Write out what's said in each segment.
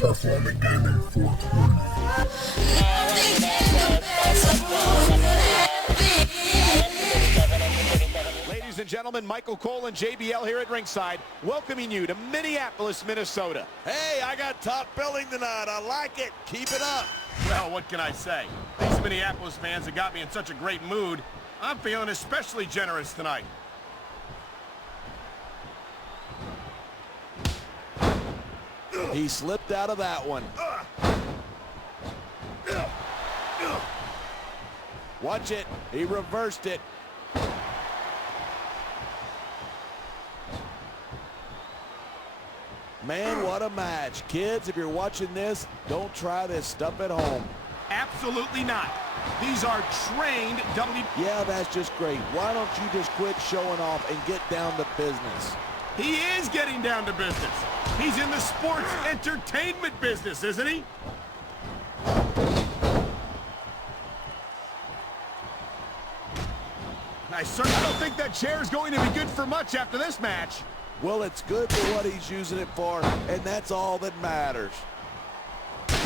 Performing Gaming 420. Ladies and gentlemen, Michael Cole and JBL here at ringside, welcoming you to Minneapolis, Minnesota. Hey, I got top billing tonight. I like it. Keep it up. Well, what can I say? These Minneapolis fans have got me in such a great mood. I'm feeling especially generous tonight. He slipped out of that one. Watch it. He reversed it. Man, what a match. Kids, if you're watching this, don't try this stuff at home. Absolutely not. These are trained Yeah, that's just great. Why don't you just quit showing off and get down to business? He is getting down to business. He's in the sports entertainment business, isn't he? I certainly don't think that chair is going to be good for much after this match. Well, it's good for what he's using it for, and that's all that matters.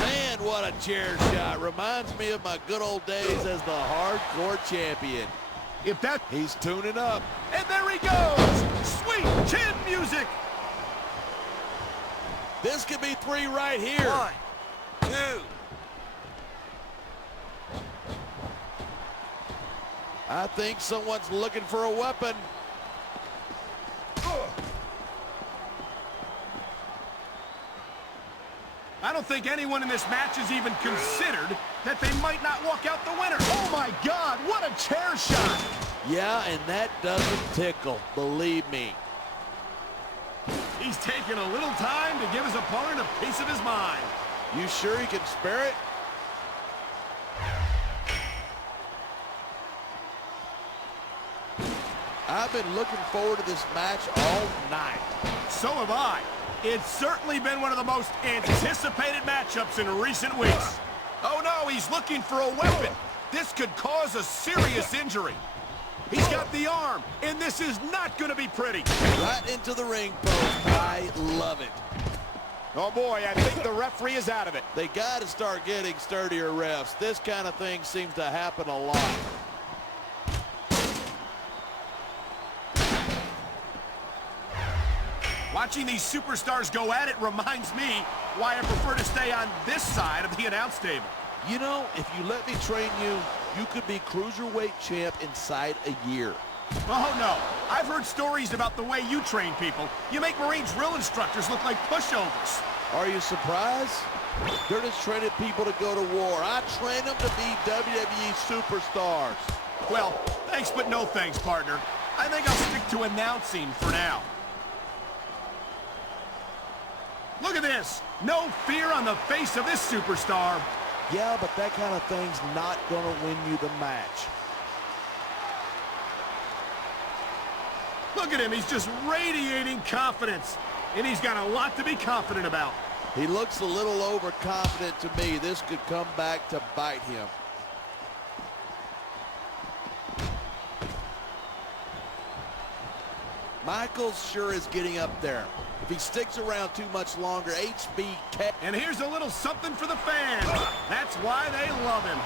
Man, what a chair shot. Reminds me of my good old days as the hardcore champion. If that... He's tuning up. And there he goes! Sweet chin music! This could be 3 right here. 1, 2. I think someone's looking for a weapon. I don't think anyone in this match has even considered that they might not walk out the winner. Oh my God, what a chair shot! Yeah, and that doesn't tickle, believe me. He's taking a little time to give his opponent a piece of his mind. You sure he can spare it? I've been looking forward to this match all night. So have I. It's certainly been one of the most anticipated matchups in recent weeks. Oh no, he's looking for a weapon. This could cause a serious injury. He's got the arm, and this is not going to be pretty. Right into the ring post. I love it. Oh boy, I think the referee is out of it. They got to start getting sturdier refs. This kind of thing seems to happen a lot. Watching these superstars go at it reminds me why I prefer to stay on this side of the announce table. You know, if you let me train you, you could be cruiserweight champ inside a year. Oh, no. I've heard stories about the way you train people. You make Marine drill instructors look like pushovers. Are you surprised? They're just training people to go to war. I train them to be WWE superstars. Well, thanks but no thanks, partner. I think I'll stick to announcing for now. Look at this. No fear on the face of this superstar. Yeah, but that kind of thing's not going to win you the match. Look at him. He's just radiating confidence. And he's got a lot to be confident about. He looks a little overconfident to me. This could come back to bite him. Michaels sure is getting up there. If he sticks around too much longer, HBK. And here's a little something for the fans. That's why they love him.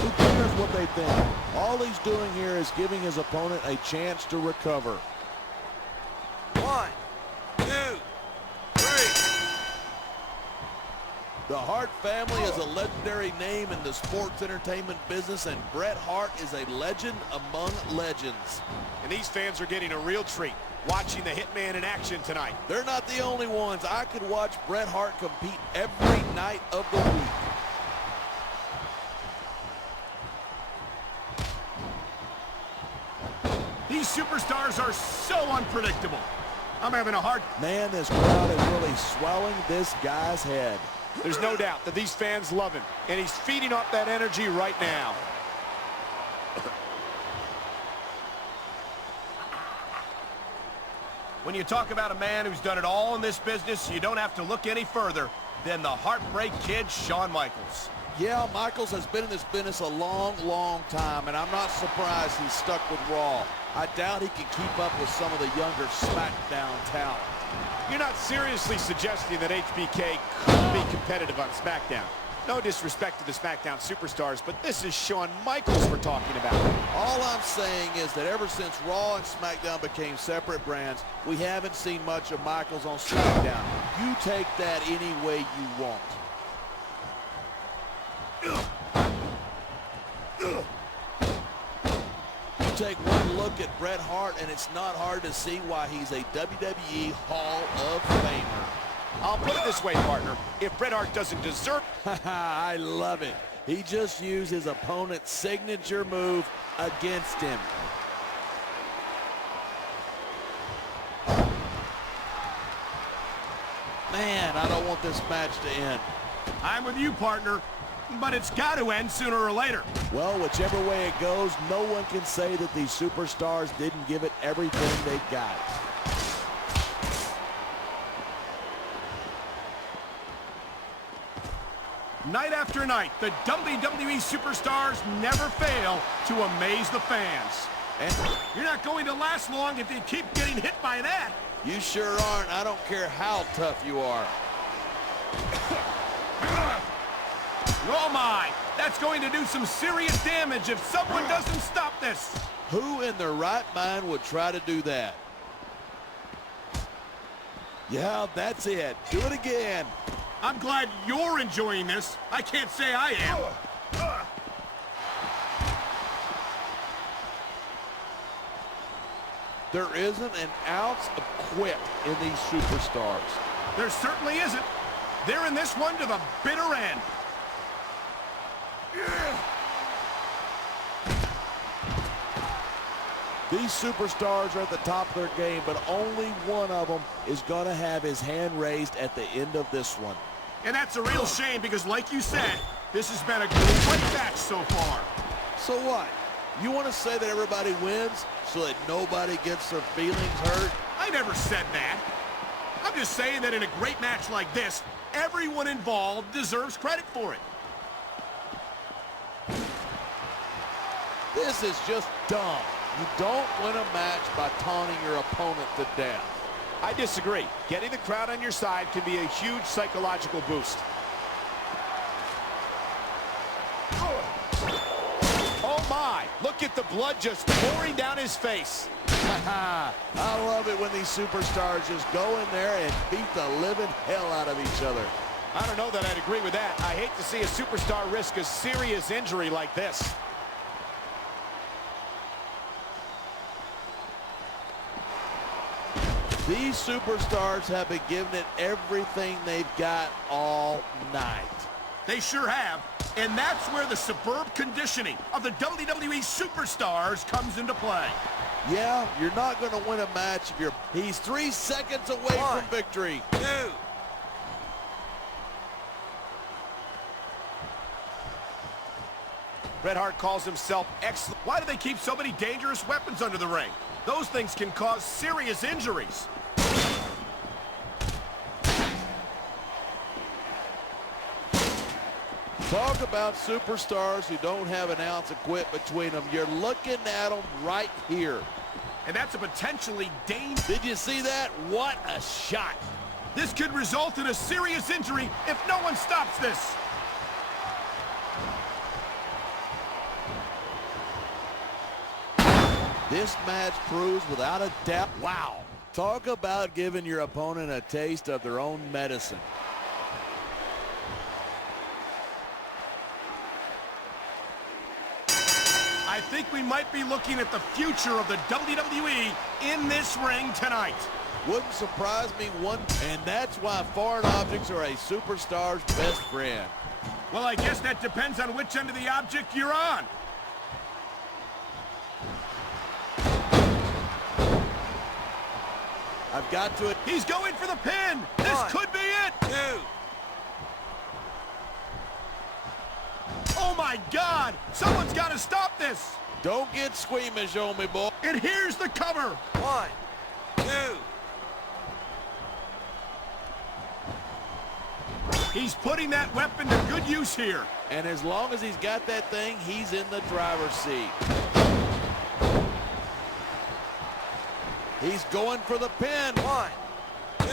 Who cares what they think? All he's doing here is giving his opponent a chance to recover. 1, 2, 3. The Hart family is a legendary name in the sports entertainment business, and Bret Hart is a legend among legends. And these fans are getting a real treat watching the Hitman in action tonight. They're not the only ones. I could watch Bret Hart compete every night of the week. These superstars are so unpredictable. I'm having a hard... Man, this crowd is really swelling this guy's head. There's no doubt that these fans love him, and he's feeding off that energy right now. When you talk about a man who's done it all in this business, you don't have to look any further than the Heartbreak Kid, Shawn Michaels. Yeah, Michaels has been in this business a long, long time, and I'm not surprised he's stuck with Raw. I doubt he can keep up with some of the younger SmackDown talent. You're not seriously suggesting that HBK could be competitive on SmackDown. No disrespect to the SmackDown superstars, but this is Shawn Michaels we're talking about. All I'm saying is that ever since Raw and SmackDown became separate brands, we haven't seen much of Michaels on SmackDown. You take that any way you want. You take one look at Bret Hart, and it's not hard to see why he's a WWE Hall of Famer. I'll put it this way, partner. If Bret Hart doesn't deserve... I love it. He just used his opponent's signature move against him. Man, I don't want this match to end. I'm with you, partner, but it's got to end sooner or later. Well, whichever way it goes, no one can say that these superstars didn't give it everything they got. Night after night, the WWE superstars never fail to amaze the fans. And you're not going to last long if you keep getting hit by that. You sure aren't. I don't care how tough you are. Oh my, that's going to do some serious damage if someone doesn't stop this. Who in their right mind would try to do that? Yeah, that's it. Do it again. I'm glad you're enjoying this. I can't say I am. There isn't an ounce of quit in these superstars. There certainly isn't. They're in this one to the bitter end. These superstars are at the top of their game, but only one of them is going to have his hand raised at the end of this one. And that's a real shame because, like you said, this has been a great match so far. So what? You want to say that everybody wins so that nobody gets their feelings hurt? I never said that. I'm just saying that in a great match like this, everyone involved deserves credit for it. This is just dumb. You don't win a match by taunting your opponent to death. I disagree. Getting the crowd on your side can be a huge psychological boost. Oh my, look at the blood just pouring down his face. I love it when these superstars just go in there and beat the living hell out of each other. I don't know that I'd agree with that. I hate to see a superstar risk a serious injury like this. These superstars have been giving it everything they've got all night. They sure have. And that's where the superb conditioning of the WWE superstars comes into play. Yeah, you're not going to win a match if he's 3 seconds away from victory. 2. Bret Hart calls himself excellent. Why do they keep so many dangerous weapons under the ring? Those things can cause serious injuries. Talk about superstars who don't have an ounce of quit between them. You're looking at them right here. And that's a potentially dangerous... Did you see that? What a shot. This could result in a serious injury if no one stops this. This match proves without a doubt. Wow. Talk about giving your opponent a taste of their own medicine. I think we might be looking at the future of the WWE in this ring tonight. Wouldn't surprise me one, and that's why foreign objects are a superstar's best friend. Well, I guess that depends on which end of the object you're on. I've got to it. He's going for the pin. This could be it. 2. Oh my God! Someone's got to stop this. Don't get squeamish on me, boy. And here's the cover. 1, 2. He's putting that weapon to good use here. And as long as he's got that thing, he's in the driver's seat. He's going for the pin. 1, 2.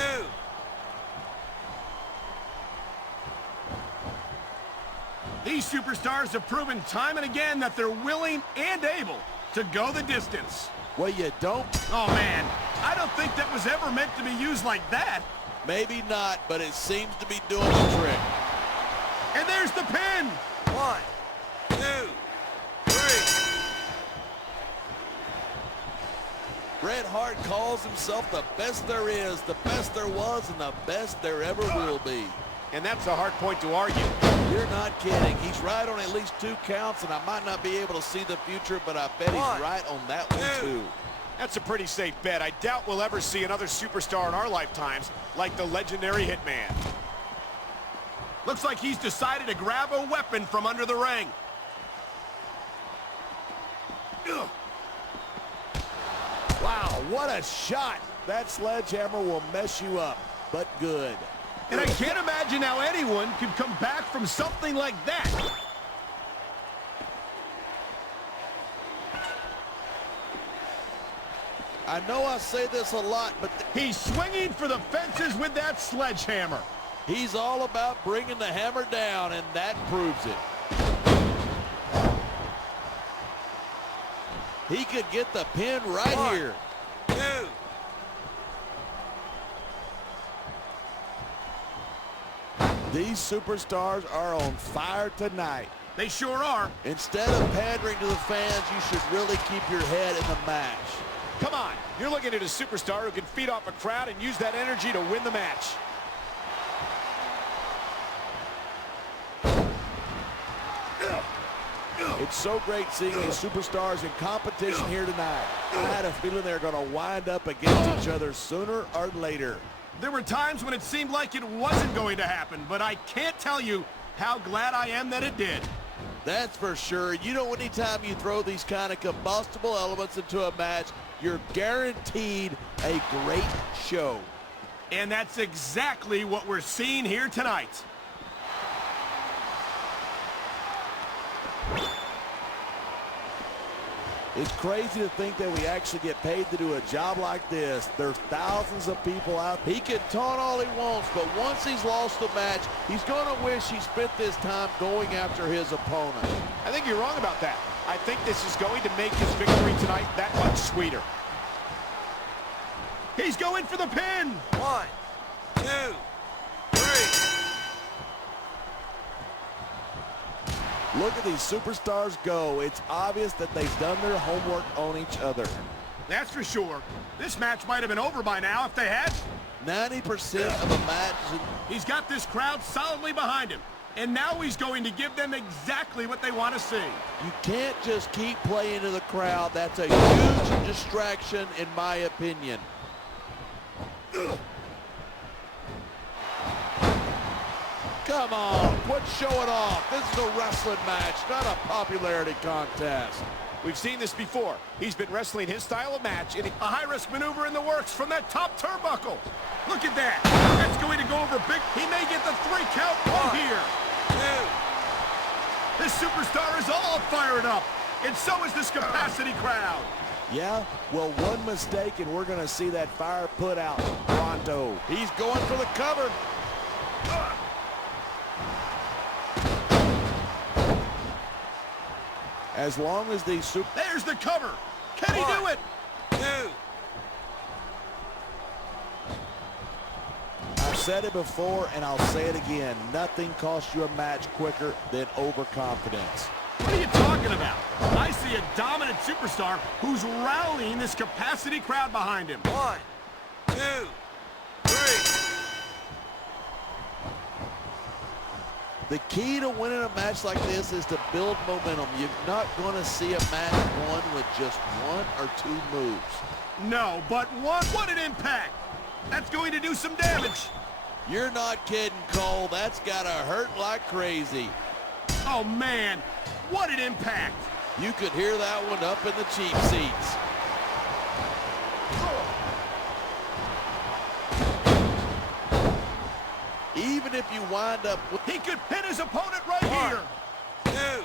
These superstars have proven time and again that they're willing and able to go the distance. Well, you don't. Oh, man, I don't think that was ever meant to be used like that. Maybe not, but it seems to be doing the trick. And there's the pin. 1, 2, 3. Bret Hart calls himself the best there is, the best there was, and the best there ever will be. And that's a hard point to argue. You're not kidding. He's right on at least 2 counts, and I might not be able to see the future, but I bet he's right on that one, too. That's a pretty safe bet. I doubt we'll ever see another superstar in our lifetimes like the legendary Hitman. Looks like he's decided to grab a weapon from under the ring. Ugh. Wow, what a shot. That sledgehammer will mess you up, but good. And I can't imagine how anyone could come back from something like that. I know I say this a lot, but He's swinging for the fences with that sledgehammer. he's all about bringing the hammer down, and that proves it. He could get the pin right 1, here. 2. These superstars are on fire tonight. They sure are. Instead of pandering to the fans, you should really keep your head in the match. Come on, you're looking at a superstar who can feed off a crowd and use that energy to win the match. It's so great seeing these superstars in competition here tonight. I had a feeling they were going to wind up against each other sooner or later. There were times when it seemed like it wasn't going to happen, but I can't tell you how glad I am that it did. That's for sure. You know, anytime you throw these kind of combustible elements into a match, you're guaranteed a great show. And that's exactly what we're seeing here tonight. It's crazy to think that we actually get paid to do a job like this. There's thousands of people out. He can taunt all he wants, but once he's lost the match, he's going to wish he spent this time going after his opponent. I think you're wrong about that. I think this is going to make his victory tonight that much sweeter. He's going for the pin. 1, 2, 3. Look at these superstars go. It's obvious that they've done their homework on each other. That's for sure. This match might have been over by now if they had. 90% of the match is... He's got this crowd solidly behind him. And now he's going to give them exactly what they want to see. You can't just keep playing to the crowd. That's a huge distraction, in my opinion. Come on, quit showing off. This is a wrestling match, not a popularity contest. We've seen this before. He's been wrestling his style of match, and A high-risk maneuver in the works from that top turnbuckle. Look at that. That's going to go over big. He may get the 3 count right here. 2. This superstar is all fired up. And so is this capacity crowd. Yeah, well, one mistake and we're going to see that fire put out pronto. He's going for the cover. As long as these There's the cover. Can he do it? 2. I've said it before and I'll say it again. Nothing costs you a match quicker than overconfidence. What are you talking about? I see a dominant superstar who's rallying this capacity crowd behind him. 1, 2, 3. The key to winning a match like this is to build momentum. You're not going to see a match won with just 1 or 2 moves. No, but what an impact. That's going to do some damage. You're not kidding, Cole. That's got to hurt like crazy. Oh, man. What an impact. You could hear that one up in the cheap seats. Even if you wind up with... He could pin his opponent right 1, here. 2.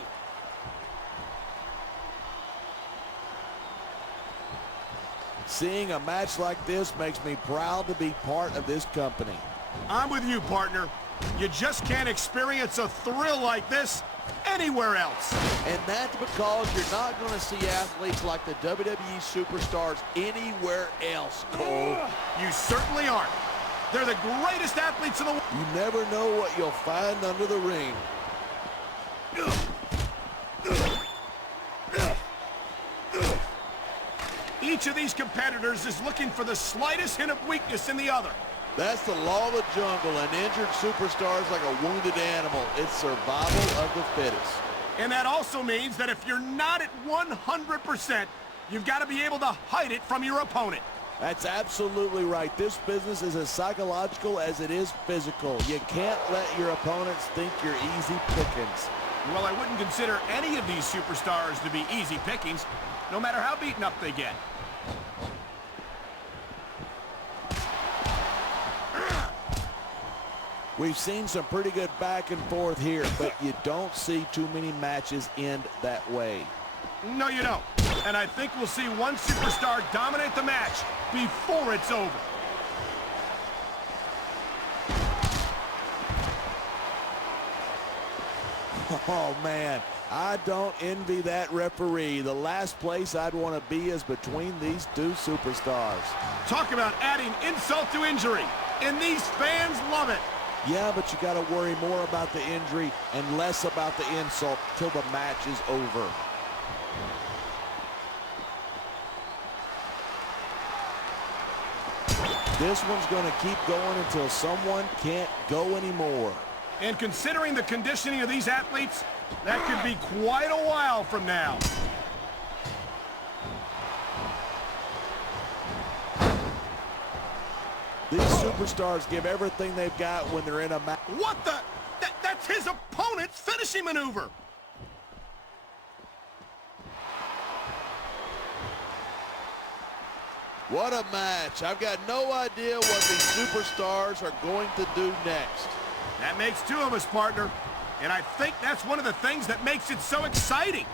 Seeing a match like this makes me proud to be part of this company. I'm with you, partner. You just can't experience a thrill like this anywhere else. And that's because you're not going to see athletes like the WWE superstars anywhere else, Cole. You certainly aren't. They're the greatest athletes in the world. You never know what you'll find under the ring. Each of these competitors is looking for the slightest hint of weakness in the other. That's the law of the jungle. An injured superstar is like a wounded animal. It's survival of the fittest. And that also means that if you're not at 100%, you've got to be able to hide it from your opponent. That's absolutely right. This business is as psychological as it is physical. You can't let your opponents think you're easy pickings. Well, I wouldn't consider any of these superstars to be easy pickings, no matter how beaten up they get. We've seen some pretty good back and forth here, but you don't see too many matches end that way. No, you don't. And I think we'll see one superstar dominate the match before it's over. Oh, man, I don't envy that referee. The last place I'd want to be is between these two superstars. Talk about adding insult to injury. And these fans love it. Yeah, but you got to worry more about the injury and less about the insult till the match is over. This one's going to keep going until someone can't go anymore. And considering the conditioning of these athletes, that could be quite a while from now. These superstars give everything they've got when they're in a match. What the? That's his opponent's finishing maneuver. What a match. I've got no idea what these superstars are going to do next. That makes two of us, partner. And I think that's one of the things that makes it so exciting.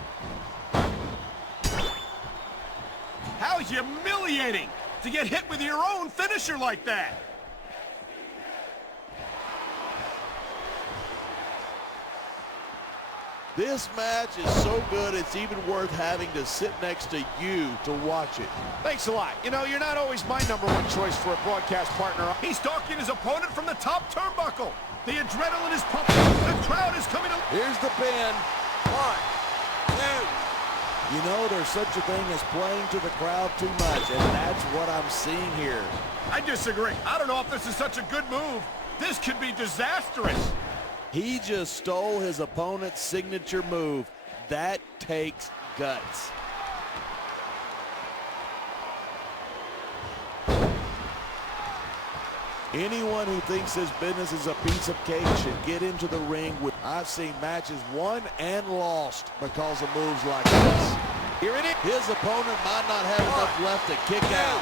How humiliating to get hit with your own finisher like that. This match is so good, it's even worth having to sit next to you to watch it. Thanks a lot. You know, you're not always my #1 choice for a broadcast partner. He's stalking his opponent from the top turnbuckle. The adrenaline is pumping. The crowd is coming to... Here's the pin. 1, 2. You know, there's such a thing as playing to the crowd too much, and that's what I'm seeing here. I disagree. I don't know if this is such a good move. This could be disastrous. He just stole his opponent's signature move. That takes guts. Anyone who thinks this business is a piece of cake should get into the ring with... I've seen matches won and lost because of moves like this. Here it is. His opponent might not have enough left to kick out.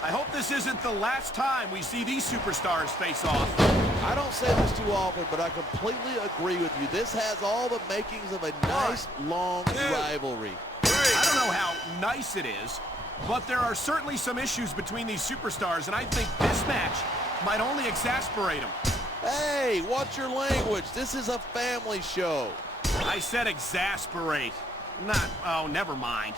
I hope this isn't the last time we see these superstars face off. I don't say this too often, but I completely agree with you. This has all the makings of a nice, long rivalry. I don't know how nice it is, but there are certainly some issues between these superstars, and I think this match might only exasperate them. Hey, watch your language. This is a family show. I said exasperate, not, oh, never mind.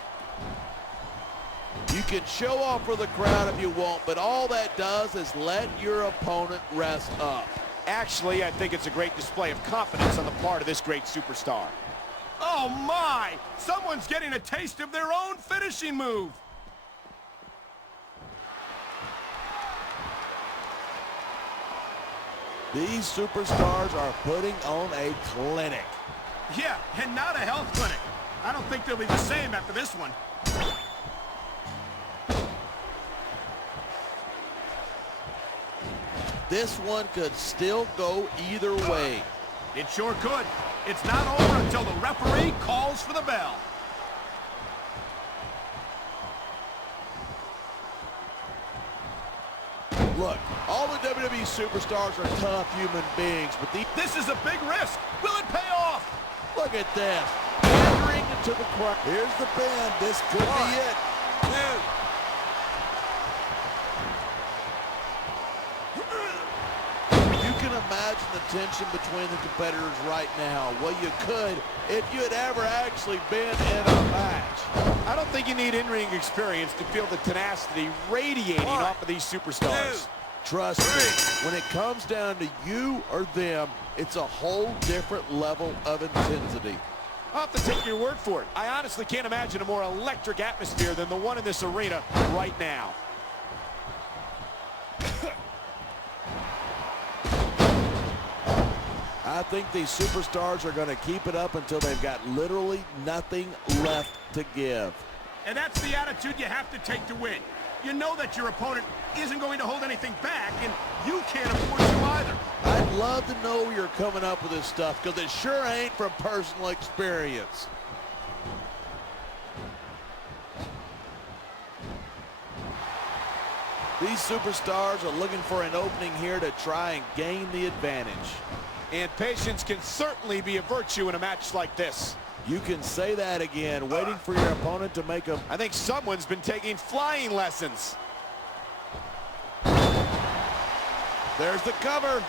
You can show off for the crowd if you want, but all that does is let your opponent rest up. Actually, I think it's a great display of confidence on the part of this great superstar. Oh my! Someone's getting a taste of their own finishing move. These superstars are putting on a clinic. Yeah, and not a health clinic. I don't think they'll be the same after this one. This one could still go either way. It sure could. It's not over until the referee calls for the bell. Look, all the WWE superstars are tough human beings, but This is a big risk. Will it pay off? look at this. Entering into the crowd. Here's the pin. This could be it. 2. imagine the tension between the competitors right now. Well, you could if you had ever actually been in a match. I don't think you need in-ring experience to feel the tenacity radiating off of these superstars. Trust me, when it comes down to you or them, it's a whole different level of intensity. I'll have to take your word for it. I honestly can't imagine a more electric atmosphere than the one in this arena right now. I think these superstars are going to keep it up until they've got literally nothing left to give. And that's the attitude you have to take to win. You know that your opponent isn't going to hold anything back, and you can't afford to either. I'd love to know where you're coming up with this stuff, because it sure ain't from personal experience. These superstars are looking for an opening here to try and gain the advantage. And patience can certainly be a virtue in a match like this. You can say that again, waiting for your opponent to make a... I think someone's been taking flying lessons. There's the cover.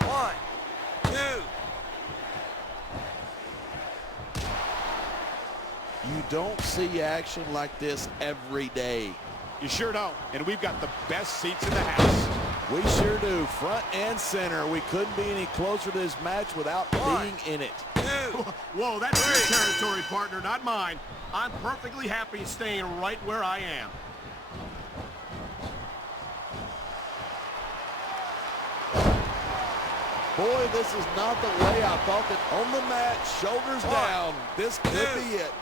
1, 2. You don't see action like this every day. You sure don't. And we've got the best seats in the house. We sure do, front and center. We couldn't be any closer to this match without being in it. 2. Whoa, that's your territory, partner, not mine. I'm perfectly happy staying right where I am. Boy, this is not the way I thought that on the mat, shoulders down. This could be it.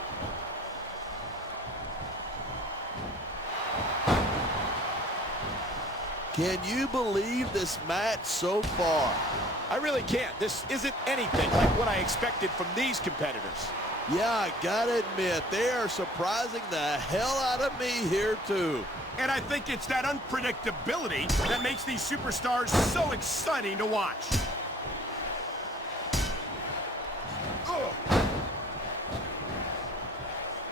Can you believe this match so far? I really can't. This isn't anything like what I expected from these competitors. Yeah, I gotta admit, they are surprising the hell out of me here too. And I think it's that unpredictability that makes these superstars so exciting to watch.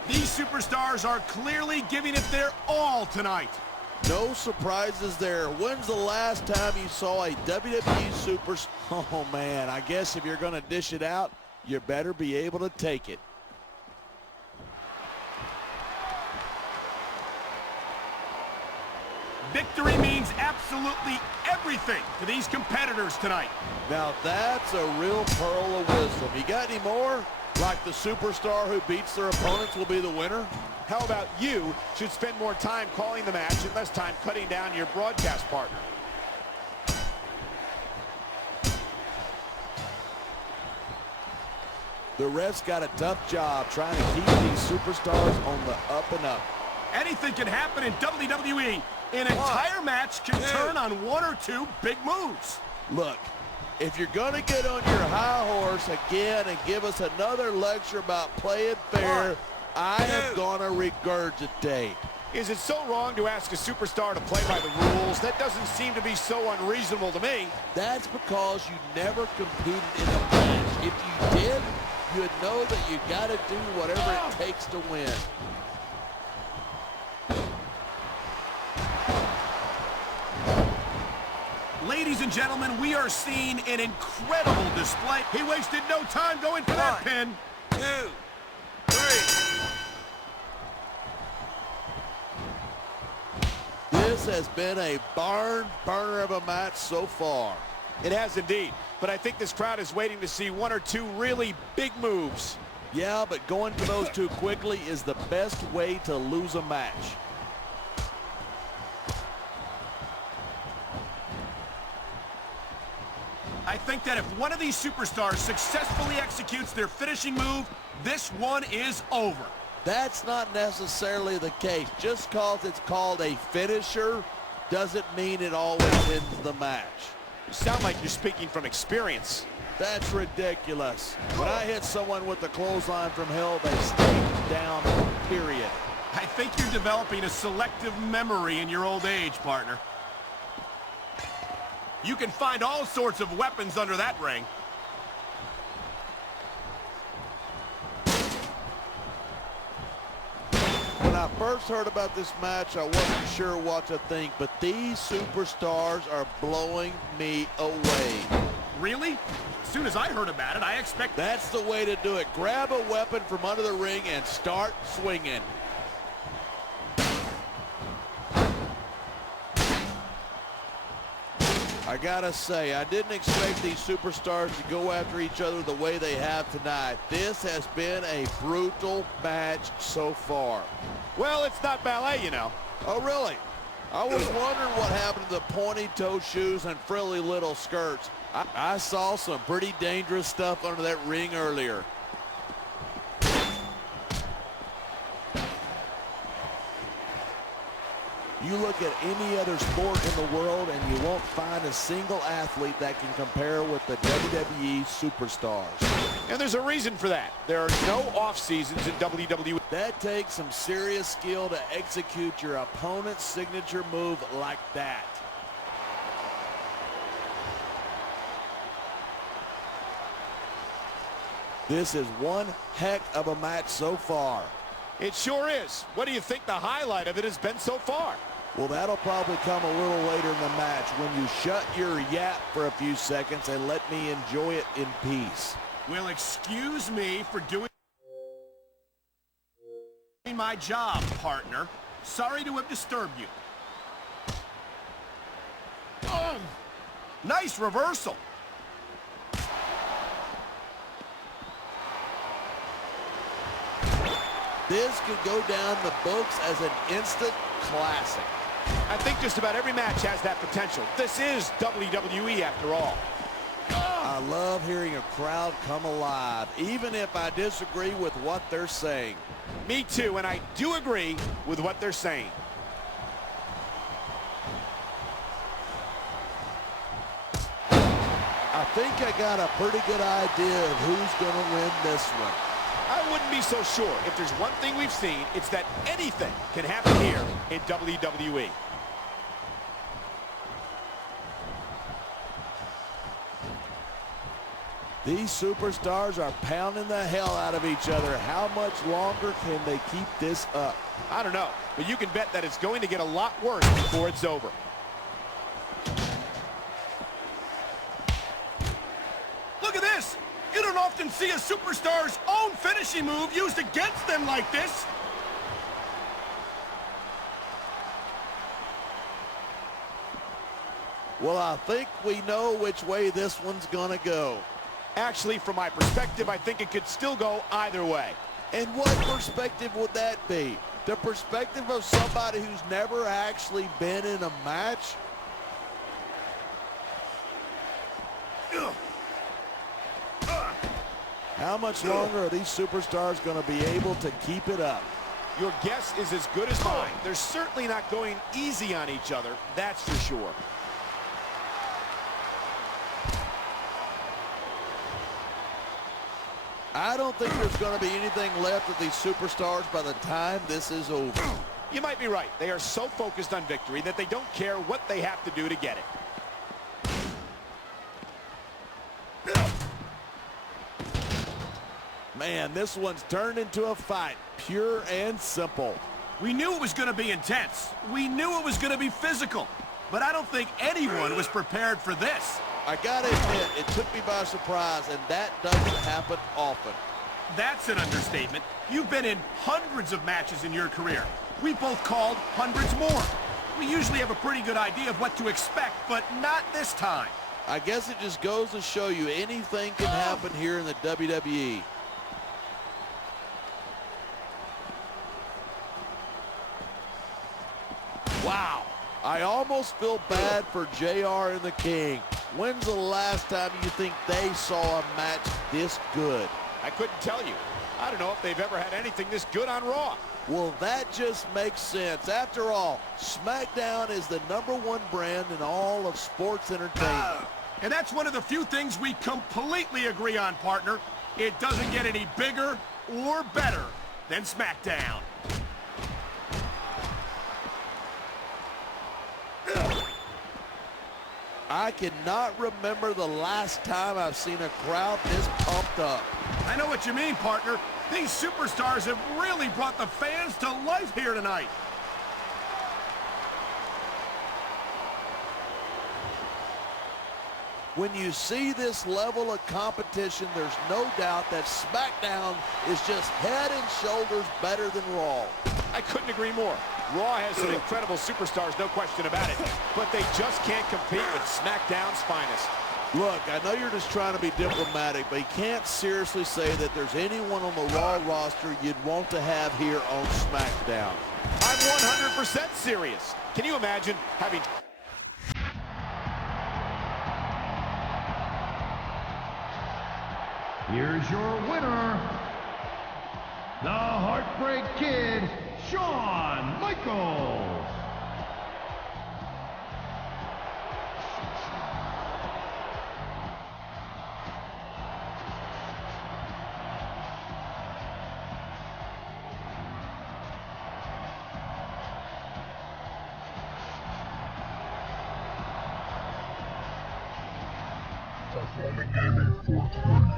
These superstars are clearly giving it their all tonight. No surprises there. When's the last time you saw a WWE superstar? Oh man, I guess if you're gonna dish it out, you better be able to take it. Victory means absolutely everything to these competitors tonight. Now that's a real pearl of wisdom. You got any more? Like the superstar who beats their opponents will be the winner? How about you should spend more time calling the match and less time cutting down your broadcast partner? The refs got a tough job trying to keep these superstars on the up and up. Anything can happen in WWE. An entire match can turn on one or two big moves. Look, if you're going to get on your high horse again and give us another lecture about playing fair, I am going to regurgitate. Is it so wrong to ask a superstar to play by the rules? That doesn't seem to be so unreasonable to me. That's because you never competed in a match. If you did, you'd know that you got to do whatever it takes to win. Ladies and gentlemen, we are seeing an incredible display. He wasted no time going for that pin. 2, 3. This has been a barn burner of a match so far. It has indeed, but I think this crowd is waiting to see one or two really big moves. Yeah, but going for those too quickly is the best way to lose a match. I think that if one of these superstars successfully executes their finishing move, this one is over. That's not necessarily the case. Just because it's called a finisher doesn't mean it always ends the match. You sound like you're speaking from experience. That's ridiculous. When I hit someone with the clothesline from hell, they stay down, period. I think you're developing a selective memory in your old age, partner. You can find all sorts of weapons under that ring. When I first heard about this match, I wasn't sure what to think, but these superstars are blowing me away. Really? As soon as I heard about it, I expect... That's the way to do it. Grab a weapon from under the ring and start swinging. I gotta say, I didn't expect these superstars to go after each other the way they have tonight. This has been a brutal match so far. Well, it's not ballet, you know. Oh, really? I was wondering what happened to the pointy-toe shoes and frilly little skirts. I saw some pretty dangerous stuff under that ring earlier. You look at any other sport in the world and you won't find a single athlete that can compare with the WWE superstars. And there's a reason for that. There are no off seasons in WWE. That takes some serious skill to execute your opponent's signature move like that. This is one heck of a match so far. It sure is. What do you think the highlight of it has been so far? Well, that'll probably come a little later in the match when you shut your yap for a few seconds and let me enjoy it in peace. Well, excuse me for doing my job, partner. Sorry to have disturbed you. Oh, nice reversal. This could go down the books as an instant classic. I think just about every match has that potential. This is WWE after all. I love hearing a crowd come alive, even if I disagree with what they're saying. Me too, and I do agree with what they're saying. I think I got a pretty good idea of who's going to win this one. I wouldn't be so sure. If there's one thing we've seen, it's that anything can happen here in WWE. These superstars are pounding the hell out of each other. How much longer can they keep this up? I don't know, but you can bet that it's going to get a lot worse before it's over. Look at this. You don't often see a superstar's own finishing move used against them like this. Well, I think we know which way this one's going to go. Actually, from my perspective, I think it could still go either way. And what perspective would that be? The perspective of somebody who's never actually been in a match? How much longer are these superstars going to be able to keep it up? Your guess is as good as mine. They're certainly not going easy on each other, that's for sure. I don't think there's going to be anything left of these superstars by the time this is over. You might be right. They are so focused on victory that they don't care what they have to do to get it. Man, this one's turned into a fight, pure and simple. We knew it was going to be intense. We knew it was going to be physical. But I don't think anyone was prepared for this. I gotta admit, it took me by surprise, and that doesn't happen often. That's an understatement. You've been in hundreds of matches in your career. We both called hundreds more. We usually have a pretty good idea of what to expect, but not this time. I guess it just goes to show you anything can happen here in the WWE. Wow. I almost feel bad for JR and the King. When's the last time you think they saw a match this good? I couldn't tell you. I don't know if they've ever had anything this good on Raw. Well, that just makes sense. After all, SmackDown is the #1 brand in all of sports entertainment. And that's one of the few things we completely agree on, partner. It doesn't get any bigger or better than SmackDown. I cannot remember the last time I've seen a crowd this pumped up. I know what you mean, partner. These superstars have really brought the fans to life here tonight. When you see this level of competition, there's no doubt that SmackDown is just head and shoulders better than Raw. I couldn't agree more. Raw has some incredible superstars, no question about it, but they just can't compete with SmackDown's finest. Look, I know you're just trying to be diplomatic, but you can't seriously say that there's anyone on the Raw roster you'd want to have here on SmackDown. I'm 100% serious. Can you imagine having... Here's your winner, the Heartbreak Kid, Shawn Michaels. Performing Gaming for 20.